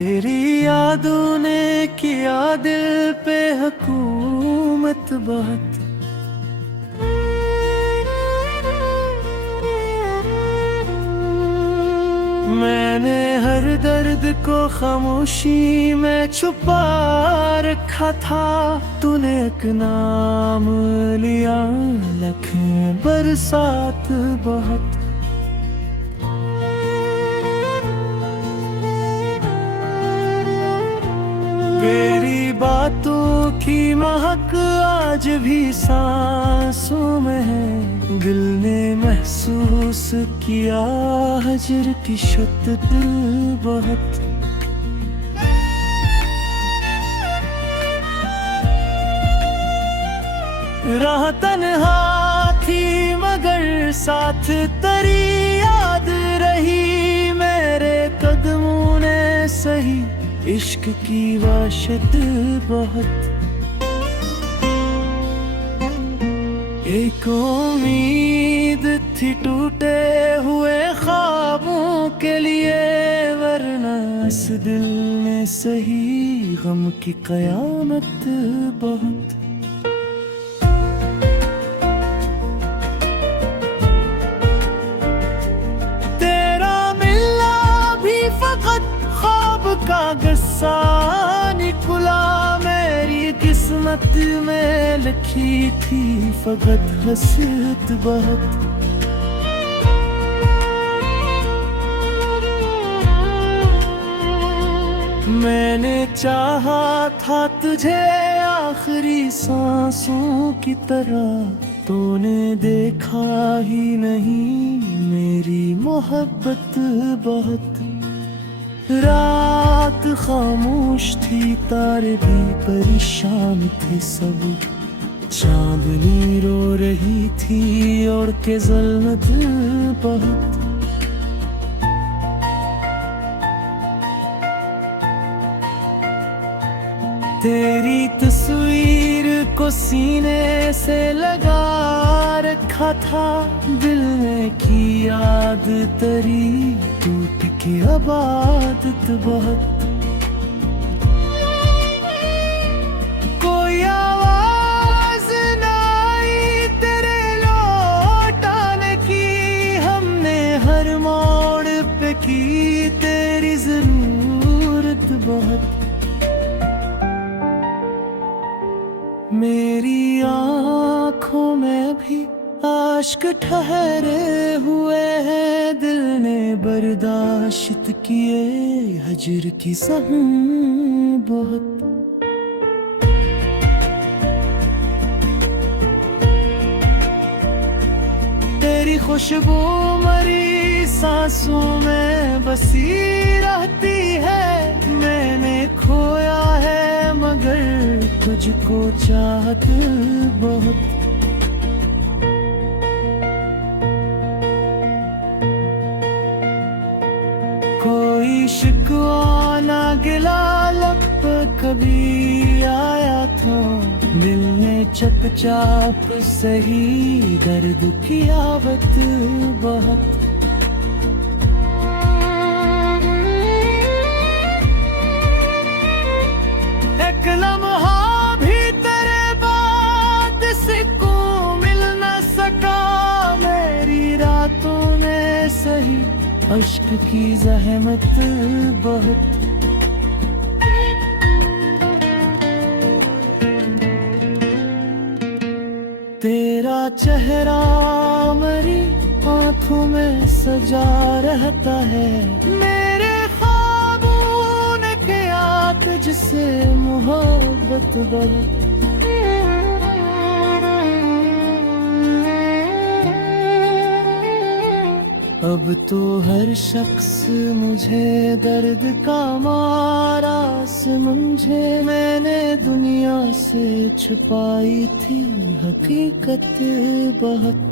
तेरी यादों ने किया दिल पे हुकूमत बहुत। मैंने हर दर्द को खामोशी में छुपा रखा था। तूने एक नाम लिया, लख बरसात बहुत। तेरी बातों की महक आज भी सांसों में है। दिल ने महसूस किया हजर की शिद्दत बहुत। राह तन्हा थी मगर साथ तेरी याद रही। मेरे कदमों ने सही इश्क की वाशत बहुत। एक उम्मीद थी टूटे हुए ख्वाबों के लिए, वरना इस दिल में सही गम की कयामत बहुत। तेरा मिलना भी फकत ख्वाब का गस्सा निकला। मेरी किस्मत में लिखी थी फकत हसरत बहुत। मैंने चाहा था तुझे आखिरी सांसों की तरह, तूने देखा ही नहीं मेरी मोहब्बत बहुत। रात खामोश थी, तारे भी परेशान थे सब। चांदनी रो रही थी और के ज़ल्मत बहुत। तेरी तस्वीर को सीने से लगा रखा था। दिल ने की याद तेरी टूट की आबादत बहुत। कोई आवाज न आई तेरे लौट आने की। हमने हर मोड़ पे की तेरी जरूरत बहुत। मेरी आँखों में भी आश्क ठहरे हुए हैं। दिल ने बर्दाश्त किए हजर की सहम बहुत। तेरी खुशबू मरी सांसों में बसी रहती है। मैंने खोया है मगर तुझको चाहत बहुत। कोई शिकवा ना गिला लब कभी आया था। दिल ने चपचाप सही दर्द की आवत बहुत। एक लम्हा भी तेरे बाद सुकून मिल न सका। मेरी रातों ने सही अश्क की जहमत बहुत। तेरा चेहरा मेरी आँखों में सजा रहता है। मेरे ख्वाबों ने किया तुझसे मोहब्बत बहुत। अब तो हर शख्स मुझे दर्द का मारा समझे। मैंने दुनिया से छुपाई थी हकीकत बहुत।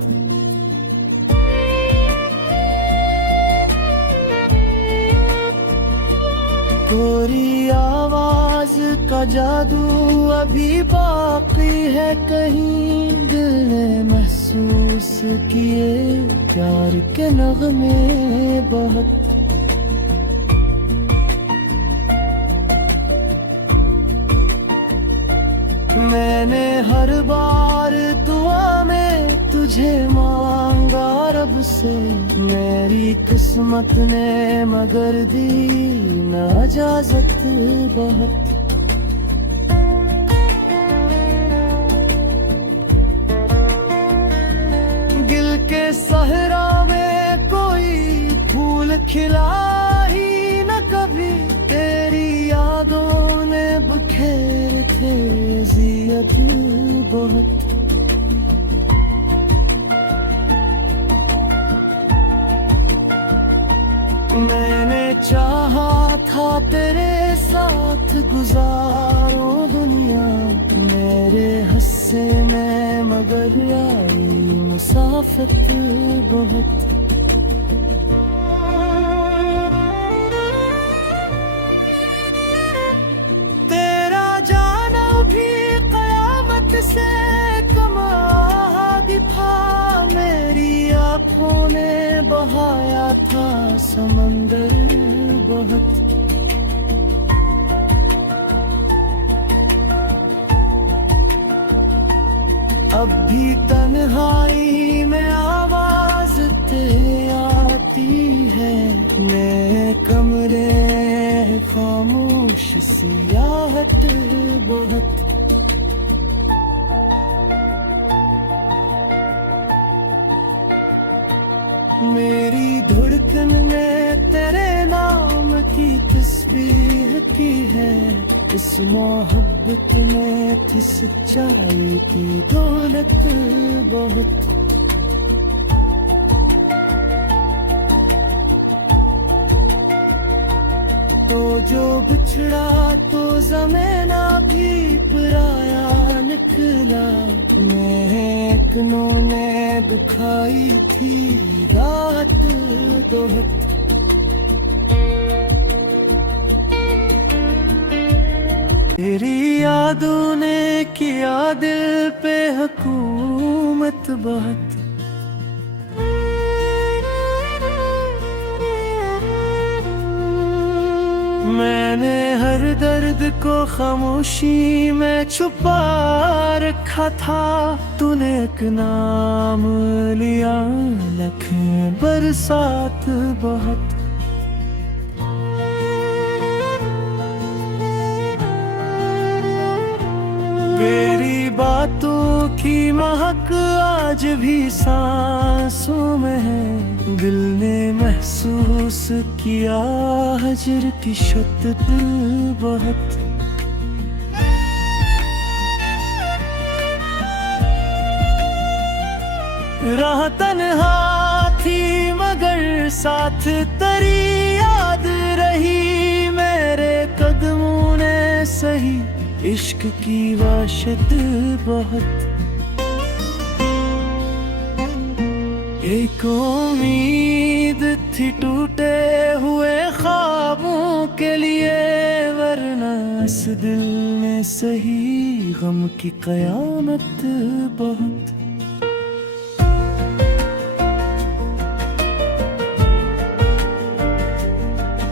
तेरी आवाज का जादू अभी बाकी है कहीं। दिल ने महसूस किए प्यार के नगमे बहुत। मैंने हर बार दुआ में तुझे मांगा रब से, मेरी किस्मत ने मगर दी ना इजाजत बहुत। गिल के सहरा में कोई फूल खिला ही न कभी, तेरी यादों ने बखेर थे जियत बहुत। मैंने चाहा था तेरे साथ गुजारो दुनिया, मेरे हस्से में मगर आई मुसाफत बहुत। तेरा जाना भी कयामत से कम आहादी था, मेरी आँखों ने बहाया था समंदर बहुत। अब भी तन्हाई में आवाज तेरी आती है, मैं कमरे खामोश सियाहत बहुत। मेरी धड़कन में तेरे नाम की तस्बीह की है, इस मोहब्बत में थी सच्चाई की दौलत बहुत। तो जो बिछड़ा तो ज़माना भी पराया निकला, महकनों ने दुखाई थी रात बहुत। तेरी यादों ने किया दिल पे हुकूमत बहुत। मैंने हर दर्द को खामोशी में छुपा रखा था, तूने एक नाम लिया लख बरसात बहुत। तेरी बातों की महक आज भी सांसों में है, दिल ने महसूस किया हजर की शिद्दत बहुत। राह तन्हा थी मगर साथ तेरी याद रही, मेरे कदमों ने सही इश्क की वाशत बहुत। एक उम्मीद थी टूटे हुए ख्वाबों के लिए, वरना इस दिल में सही गम की कयामत बहुत।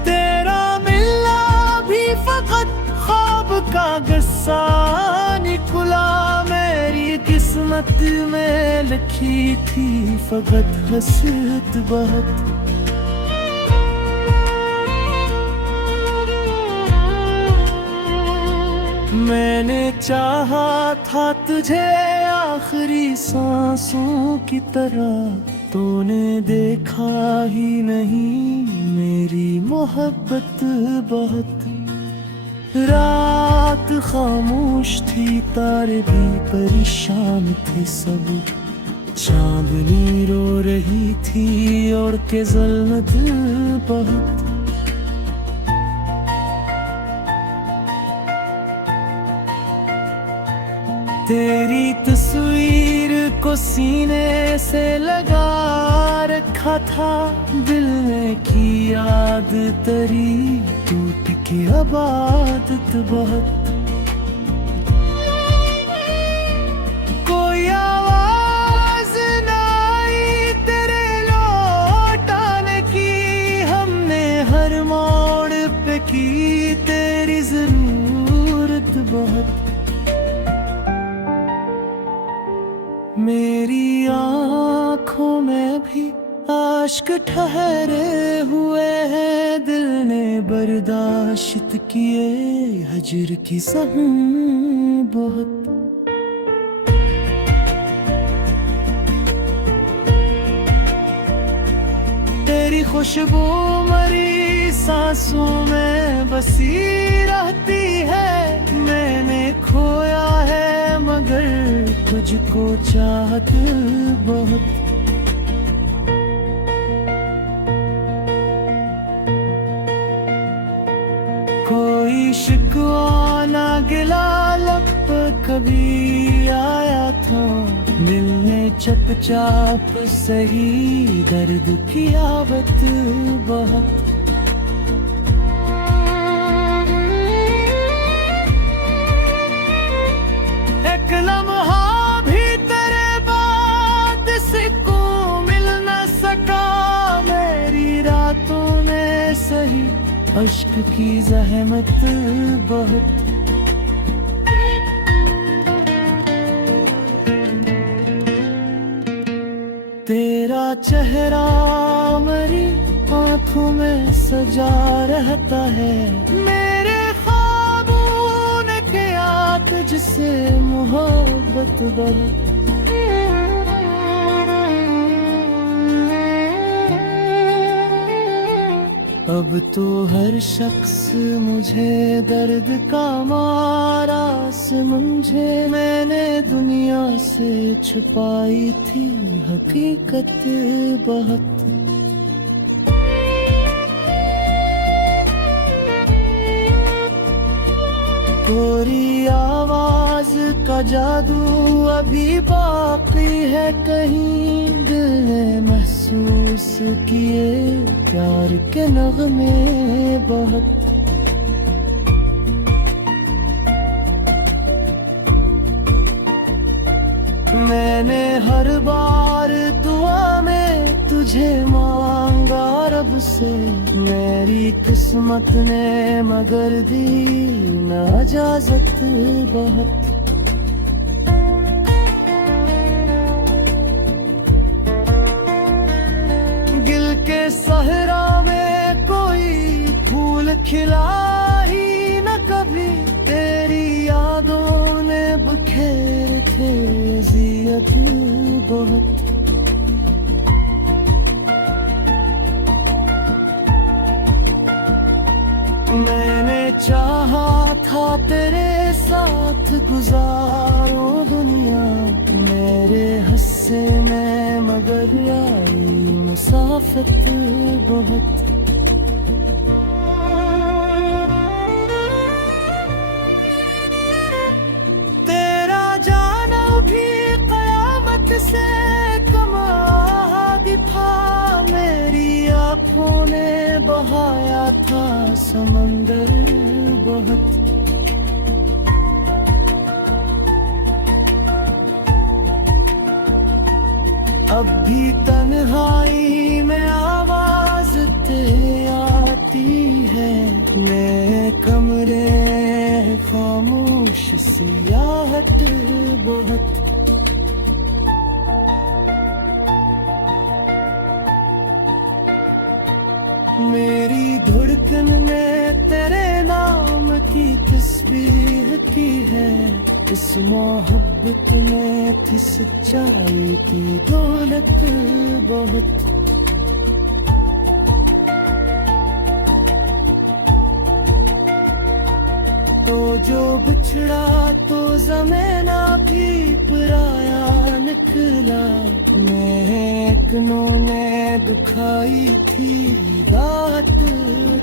तेरा मिलना भी फकत ख्वाब का गस्सा निकला, मेरी किस्मत में लिखी थी फकत हसरत बहुत। मैंने चाहा था तुझे आखिरी सांसों की तरह, तूने देखा ही नहीं मेरी मोहब्बत बहुत। रात खामोश थी तारे भी परेशान थे सब, चांदनी रो रही थी और के ज़ल्मत बहुत। तेरी तस्वीर को सीने से लगा रखा था, दिल में की याद तेरी टूट की आबादत बहुत। कोई आवाज ना आई तेरे लौट आने की, हमने हर मोड़ पे की तेरी जरूरत बहुत। मेरी आँखों में भी आश्क ठहरे हुए हैं, दिल ने बर्दाश्त किए हजर की सहम बहुत। तेरी खुशबू मरी सांसों में बसी रहती है, मैंने खोया है मगर तुझको चाहत बहुत। कोई शिकवा ना गिला लब पर कभी आया था, दिल ने चुपचाप सही दर्द की आवत बहुत। एक लम्हा भी तेरे बाद सुकून मिल न सका, मेरी रातों ने सही अश्क की जहमत बहुत। तेरा चेहरा मेरी आँखों में सजा रहता है, मेरे ख्वाबों ने किया तुझसे मोहब्बत बहुत। अब तो हर शख्स मुझे दर्द का मारा समझे, मैंने दुनिया से छुपाई थी हकीकत बहुत। तेरी आवाज का जादू अभी बाकी है कहीं, दिल ने महसूस किए प्यार के नगमे बहुत। मैंने हर बार दुआ में तुझे मांगा रब से, मेरी किस्मत ने मगर दी ना इजाजत बहुत। गिल के सहरा में कोई फूल खिला ही न कभी, तेरी यादों ने बखेर थे जियत बहुत। मैंने चाहा था तेरे साथ गुजारो दुनिया, मेरे हिस्से में मगर आई मुसाफत बहुत। तेरा जाना भी कयामत से कम आहादी था, मेरी आँखों ने बहाया था समंदर बहुत। अब भी तन्हाई में आवाज तेरी आती है, मेरे कमरे खामोश सियाहत बहुत। मेरी धड़कन ने तेरे नाम की तस्बीह की है, इस मोहब्बत में थी सच्चाई की दौलत बहुत। तो जो बिछड़ा तो ज़माना भी पराया निकला, महक ने दुखाई थी दात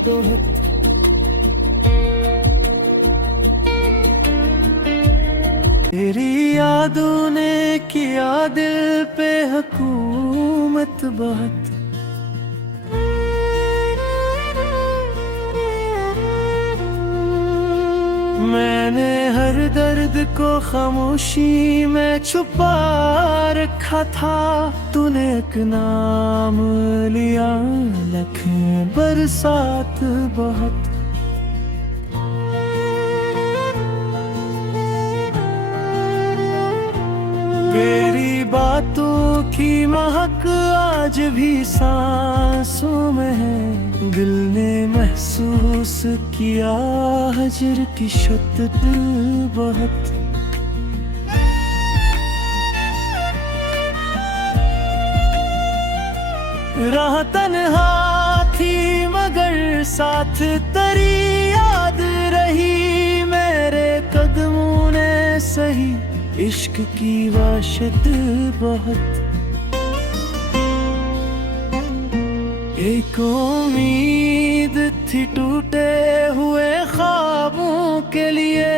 बहुत। तेरी यादों ने किया दिल पे हुकूमत बहुत। मैंने हर दर्द को खामोशी में छुपा रखा था, तूने एक नाम लिया लख बरसात बहुत। तेरी की महक आज भी सांसों में है। दिल ने महसूस किया हजर की शिद्दत बहुत। राह तन्हा थी मगर साथ तेरी याद रही। मेरे कदमों ने सही इश्क की वाशत बहुत। एक उम्मीद थी टूटे हुए ख्वाबों के लिए,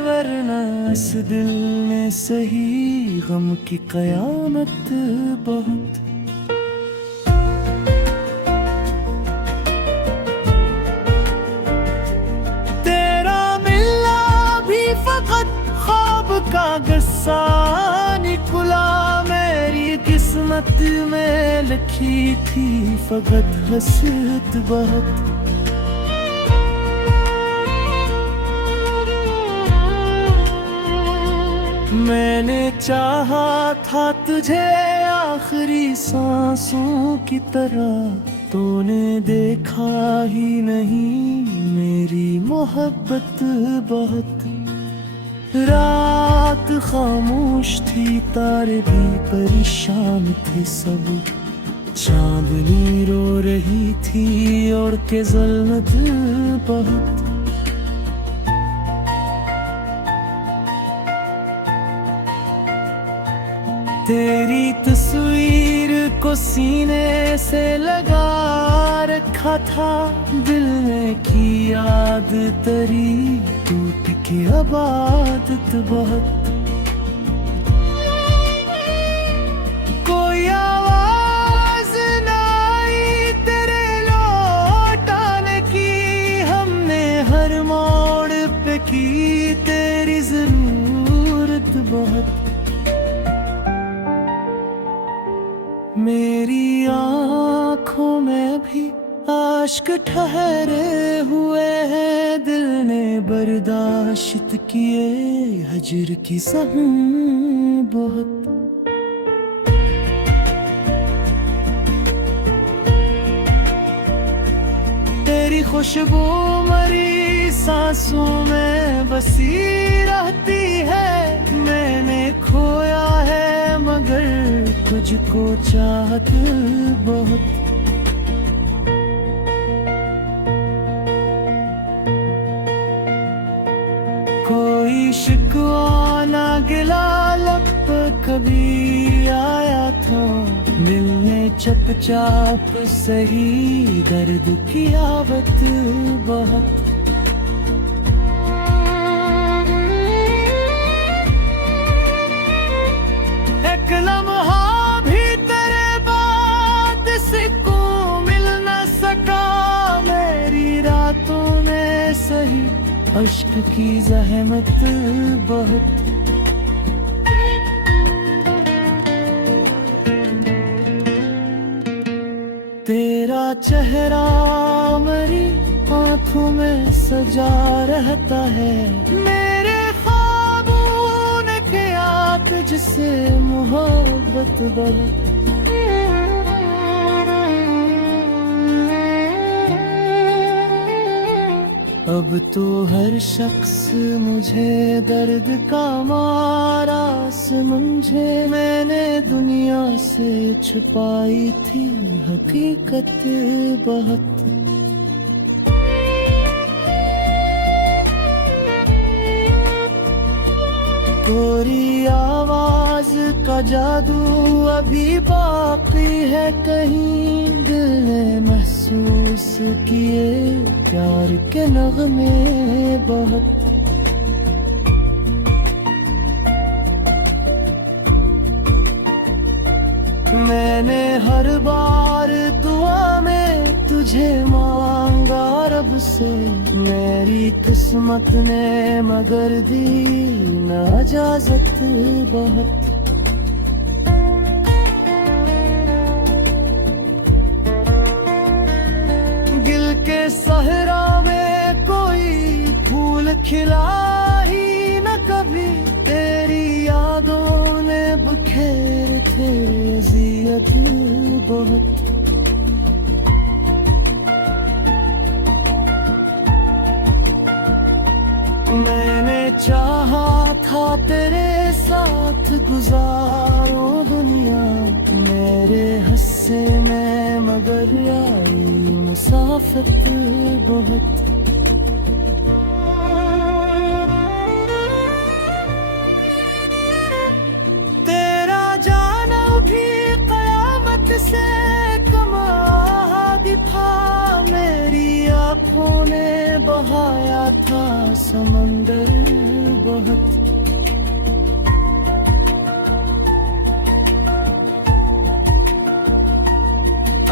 वरना इस दिल में सही गम की कयामत बहुत। का गस्सा निकला मेरी किस्मत में लिखी थी फकत हसरत बहुत। मैंने चाहा था तुझे आखिरी सांसों की तरह, तूने देखा ही नहीं मेरी मोहब्बत बहुत। रात खामोश थी तारे भी परेशान थे सब, चांदनी रो रही थी और के ज़ल्मत बहुत। तेरी तस्वीर को सीने से लगा रखा था, दिल ने की याद तेरी टूट की आबादत बहुत। कोई आवाज न आई तेरे लौट आने की, हमने हर मोड़ पे की तेरी जरूरत बहुत। मेरी आँखों में भी आश्क ठहरे हुए हैं, दिल ने बर्दाश्त किए हजर की सहम बहुत। तेरी खुशबू मरी सांसों में बसी रहती है, मैंने खोया है मगर तुझको चाहत बहुत। कोई शिकवा ना गिला लब कभी आया था, दिल ने चुपचाप सही दर्द की आवत बहुत। एक लम्हा भी तेरे बाद से को मिल न सका, मेरी रातों में सही अश्क की ज़हमत बहुत। तेरा चेहरा मेरी आँखों में सजा रहता है, मेरे ख्वाबों ने किया तुझसे मोहब्बत बहुत। अब तो हर शख्स मुझे दर्द का मारा समझे, मैंने दुनिया से छुपाई थी हकीकत बहुत। कोई आवाज का जादू अभी बाकी है कहीं, दिल ने महसूस किए प्यार के नगमे बहुत। मैंने हर बार दुआ में तुझे मांगा रब से, मेरी किस्मत ने मगर दी ना इजाजत बहुत। गिल के सहरा में कोई फूल खिला ही न कभी, तेरी यादों ने बखेर थे अलग बहुत। मैंने चाहा था तेरे साथ गुजारो दुनिया, मेरे हस्से में मगर आई मुसाफत बहुत। तेरा जाना भी कयामत से कम आदी था, मेरी आँखों ने बहाया था समंदर बहुत।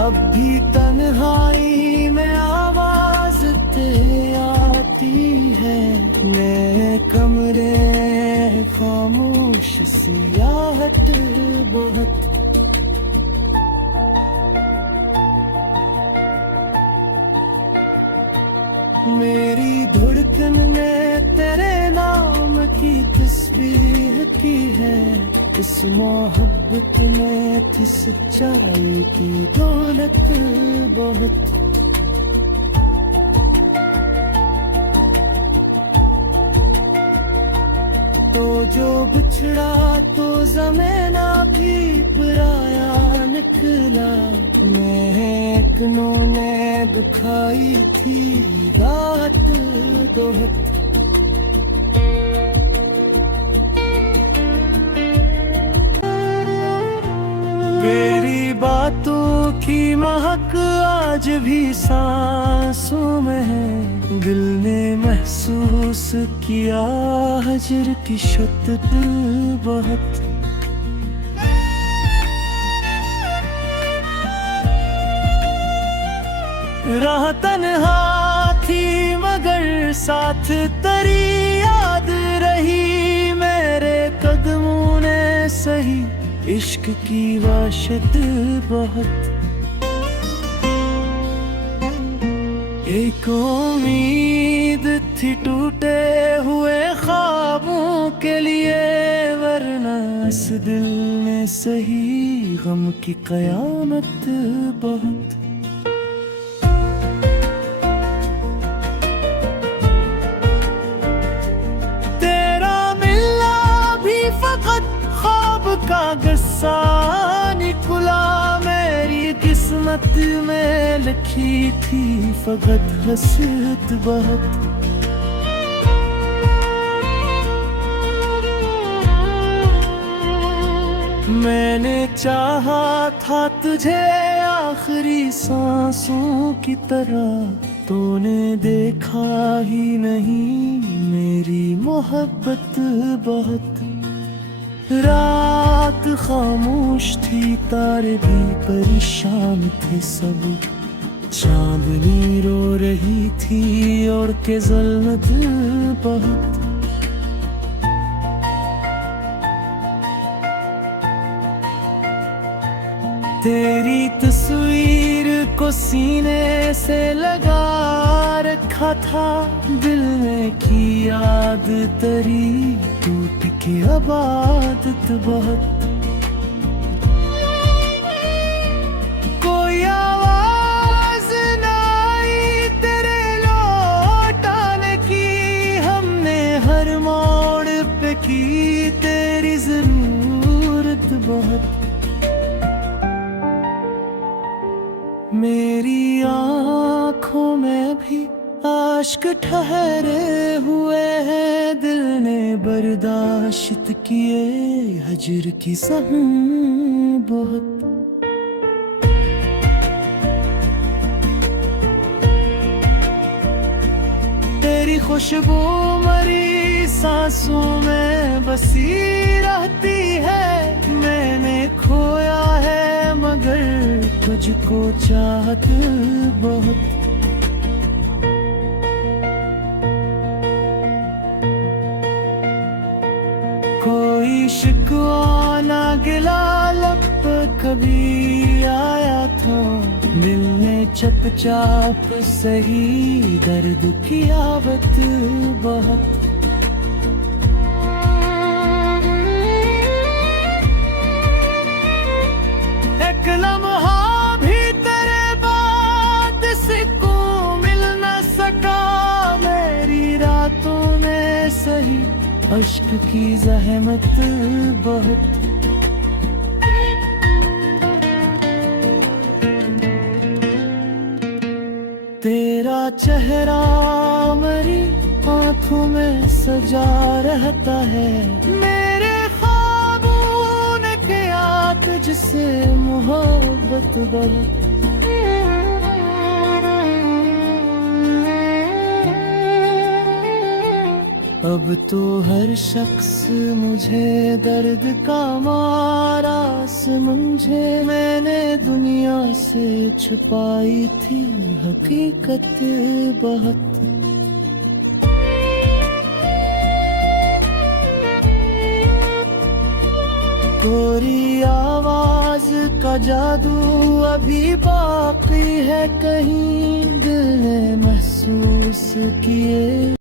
अब भी तन्हाई में आवाज तेरी आती है, मेरे कमरे खामोश सियाहत बहुत। मेरी धड़कन ने तेरे नाम की तस्बीह की है, इस मोहब्बत में थी सच्चाई की दौलत बहुत। तो जो बिछड़ा तो ज़माना भी पराया निकला, महकनों ने दुखाई थी रात बहुत। तेरी बातों की महक आज भी सांसों में है, दिल ने महसूस किया हजर की शिद्दत बहुत। राह तन्हा थी मगर साथ तेरी याद रही, मेरे कदमों ने सही इश्क की वाशत बहुत। एक उम्मीद थी टूटे हुए ख्वाबों के लिए, वरना इस दिल में सही गम की कयामत बहुत। तेरा मिलना भी फकत ख्वाब का गस्सा निकला, मेरी किस्मत में लिखी थी फकत हसरत बहुत। मैंने चाहा था तुझे आखिरी सांसों की तरह, तूने देखा ही नहीं मेरी मोहब्बत बहुत। रात खामोश थी तारे भी परेशान थे सब, चांदनी रो रही थी और के ज़ल्मत बहुत। तेरी तस्वीर को सीने से लगा रखा था, दिल में की याद तेरी टूट के आबादत बहुत। कोई आवाज ना आई तेरे लौट आने की, हमने हर मोड़ पे की तेरी जरूरत बहुत। मेरी आँखों में भी आश्क ठहरे हुए हैं, दिल ने बर्दाश्त किए हजर की सहम बहुत। तेरी खुशबू मरी सांसों में बसी रहती है, मैंने खोया है मगर तुझको चाहत बहुत। कोई शिकवा ना गिला लब पर कभी आया था, दिल ने चपचाप सही दर्द की आवत बहुत। एक लम्हा भी तेरे बाद सुकून मिल न सका। मेरी रातों में सही अश्क की जहमत बहुत। तेरा चेहरा मेरी आँखों में सजा रहता है। मेरे ख्वाबों ने किया तुझसे मोहब्बत बहुत। अब तो हर शख्स मुझे दर्द का मारा समझे। मैंने दुनिया से छुपाई थी हकीकत बहुत। गोरी आवाज का जादू अभी बाकी है कहीं दिल ने महसूस किए।